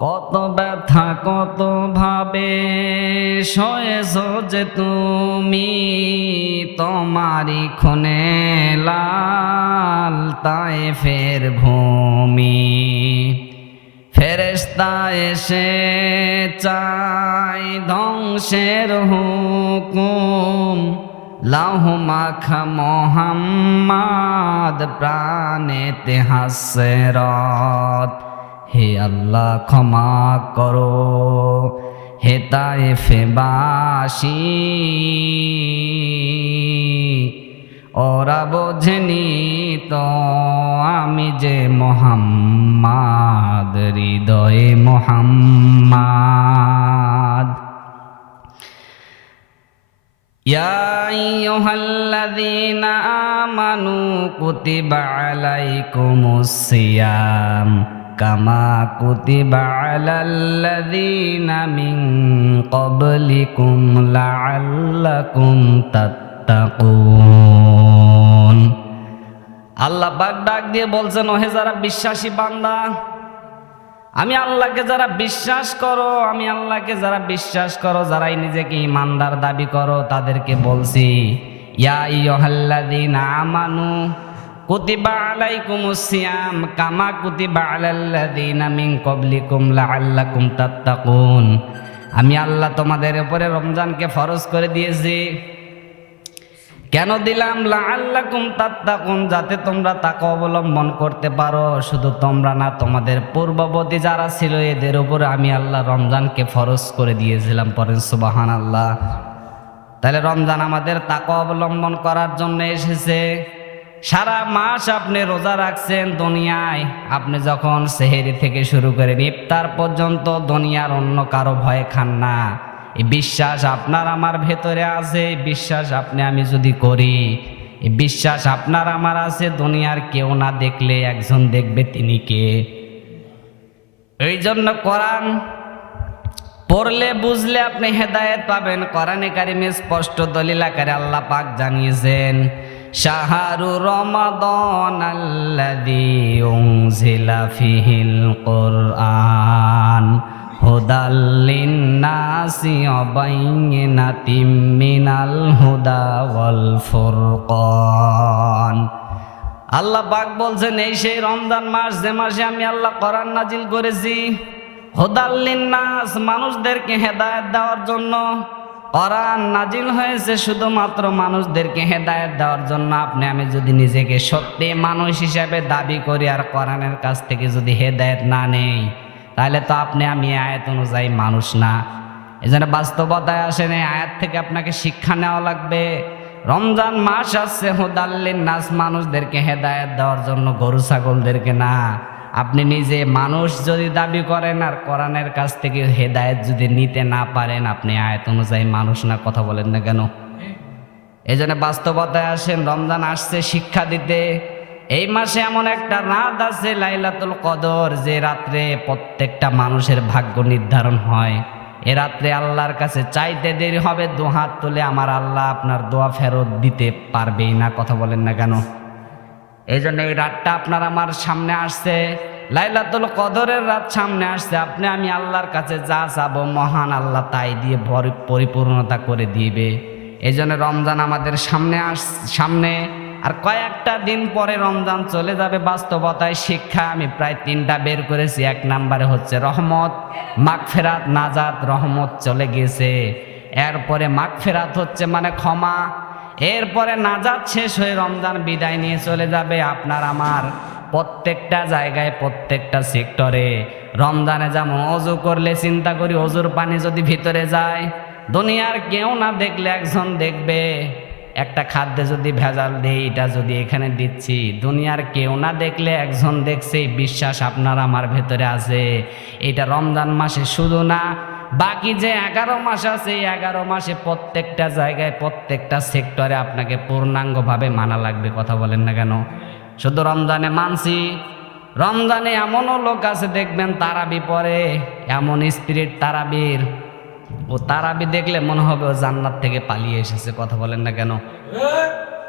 কত ব্যথা, কত ভাবে সয়েছ যে তুমি তোমারি খুনে লাল তাই ফের ভূমি। ফেরেস্তা এসে চাই ধ্বংসের হুকুম। লাহ মাখা মোহাম্মদ প্রাণেতে হাসেরত হে আল্লাহ ক্ষমা করো হে তাই ফেবাসী ওরা বোঝেনি তো আমি যে মোহাম্মদ হৃদয়ে মোহাম্মদ يا أيها الذين آمنوا كتب عليكم الصيام كما كتب على الذين من قبلكم لعلكم تتقون আল্লাহ পাক ডাক দিয়ে বলছেন ওহে যারা বিশ্বাসী বান্দা আমি আল্লাহকে যারা বিশ্বাস করো আমি আল্লাহকে যারা বিশ্বাস করো যারাই নিজেকে ইমানদার দাবি করো তাদেরকে বলছি ইয়া ইয়ুহাল্লাযীনা আমানু কুতিবা কামা কুতিবা আমি আল্লাহ তোমাদের উপরে রমজানকে ফরজ করে দিয়েছি। কেন দিলাম? লাআল্লাকুম তাত্তাকুন, যাতে তোমরা তাকে অবলম্বন করতে পারো। শুধু তোমরা না, তোমাদের পূর্ববর্তী যারা ছিল, এদের উপরে আমি আল্লাহ রমজানকে ফরজ করে দিয়েছিলাম পরেন সুবাহান আল্লাহ তাহলে রমজান আমাদের তাকে অবলম্বন করার জন্য এসেছে। সারা মাস আপনি রোজা রাখছেন দুনিয়ায়, আপনি যখন সেহেরি থেকে শুরু করেন ইফতার পর্যন্ত দুনিয়ার অন্য কারও ভয় খান না। এই বিশ্বাস আপনার আমার ভেতরে আছে বিশ্বাস আপনি আমি যদি করি, এই বিশ্বাস আপনার আমার আছে, দুনিয়ার কেউ না দেখলে একজন দেখবে তিনি কে? এই জন্য কোরআন পড়লে, বুঝলে আপনি হেদায়েত পাবেন। কোরআনে কারিমে স্পষ্ট দলিল আকারে আল্লাহ পাক জানিয়েছেন শাহরু রমাদন আল্লাযী উনজিলা ফিহিল কোরআন। হুদাল লিন্নাসি ওয়াবাইনাতিম মিনাল হুদা ওয়াল ফুরকান। আল্লাহ পাক বলছেন, এই সেই রমজান মাস, যে মাসে আমি আল্লাহ কোরআন নাজিল করেছি হুদাল্লিন নাস মানুষদেরকে হেদায়েত দেওয়ার জন্য কোরআন নাজিল হয়েছে শুধুমাত্র মানুষদেরকে হেদায়েত দেওয়ার জন্য। আপনি, আমি যদি নিজেকে সত্যি মানুষ হিসাবে দাবি করি আর কোরআনের কাছ থেকে যদি হেদায়েত না নেই, তাহলে তো আপনি, আমি আয়াত অনুযায়ী মানুষ না। এই জন্য বাস্তবতায় আসেন, এই আয়াত থেকে আপনাকে শিক্ষা নেওয়া লাগবে। রমজান মাস আসছে, হুদাল্লিন নাস মানুষদেরকে হেদায়েত দেওয়ার জন্য গরু, ছাগলদেরকে না। আপনি নিজে মানুষ যদি দাবি করেন আর কোরআনের কাছ থেকে হেদায়েত যদি নিতে না পারেন, আপনি আয়াত অনুযায়ী মানুষ না, কথা বলেন না কেন? এই জন্য বাস্তবতায় আসেন, রমজান আসছে, শিক্ষা দিতে। এই মাসে এমন একটা রাত আছে, লাইলাতুল কদর, যে রাত্রে প্রত্যেকটা মানুষের ভাগ্য নির্ধারণ হয়। এ রাত্রে আল্লাহর কাছে চাইতে দেরি হবে দু হাত তুলে আমার আল্লাহ আপনার দোয়া ফেরত দিতে পারবেই না, কথা বলেন না কেন? এই জন্য এই রাতটা আপনার আমার সামনে আসছে। লাইলাতুল কদরের রাত সামনে আসছে। আপনি, আমি আল্লাহর কাছে যা চাবো, মহান আল্লাহ তাই দিয়ে পরিপূর্ণতা করে দিবে। এই জন্য রমজান আমাদের সামনে আস, সামনে। আর কয়েকটা দিন পরে রমজান চলে যাবে বাস্তবতায়। শিক্ষা আমি প্রায় তিনটা বের করেছি। এক নাম্বারে হচ্ছে রহমত। মাগফেরাত, নাজাত, রহমত চলে গেছে। এরপরে মাগফেরাত হচ্ছে মানে ক্ষমা। এরপরে নাজাত শেষ হয়ে রমজান বিদায় নিয়ে চলে যাবে আপনার আমার প্রত্যেকটা জায়গায়, প্রত্যেকটা সেক্টরে। রমজানে যেমন অজু করলে চিন্তা করি অজুর পানি যদি ভিতরে যায়, দুনিয়ার কেউ না দেখলে একজন দেখবে। একটা খাদ্যে যদি ভেজাল দেই, এটা যদি এখানে দিচ্ছি, দুনিয়ার কেউ না দেখলে একজন দেখছে বিশ্বাস আপনার আমার ভেতরে আছে। এটা রমজান মাসে শুধু না বাকি যে এগারো মাস আছে, এই এগারো মাসে প্রত্যেকটা জায়গায়, প্রত্যেকটা সেক্টরে আপনাকে পূর্ণাঙ্গভাবে মানা লাগবে, কথা বলেন না কেন? শুধু রমজানে মানছি। রমজানে এমনও লোক আছে, দেখবেন তারাবি পরে, এমন স্পিরিট তারাবির। ও তারাবি দেখলে মনে হবে ও জান্নাত থেকে পালিয়ে এসেছে, কথা বলেন না কেন?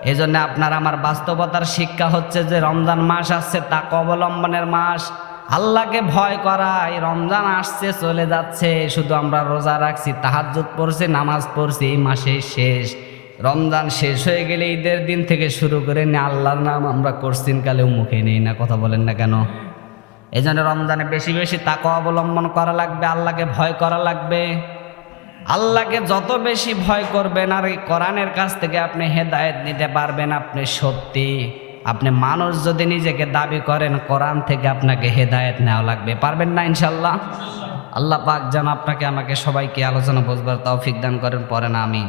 এই জন্য আপনার আমার বাস্তবতার শিক্ষা হচ্ছে যে রমজান মাস আসছে তা অবলম্বনের মাস। আল্লাহকে ভয় করা এই রমজান আসছে, চলে যাচ্ছে। শুধু আমরা রোজা রাখছি, তাহাজ্জুদ পড়ছি, নামাজ পড়ছি, এই মাসে শেষ। রমজান শেষ হয়ে গেলে ঈদের দিন থেকে শুরু করে নিয়ে আল্লাহর নাম আমরা করছিন কালেও মুখে নেই না, কথা বলেন না কেন? এই জন্য রমজানে বেশি বেশি তাকে অবলম্বন করা লাগবে, আল্লাহকে ভয় করা লাগবে। আল্লাহকে যত বেশি ভয় করবেন, আর এই কোরআনের কাছ থেকে আপনি হেদায়েত নিতে পারবেন, আপনি সত্যি। আপনি মানুষ যদি নিজেকে দাবি করেন, কোরআন থেকে আপনাকে হেদায়ত নেওয়া লাগবে। পারবেন না ইনশাল্লাহ আল্লাহ পাক যেন আপনাকে, আমাকে সবাইকে আলোচনা বুঝবার তৌফিক দান করেন, পরে না, আমিন।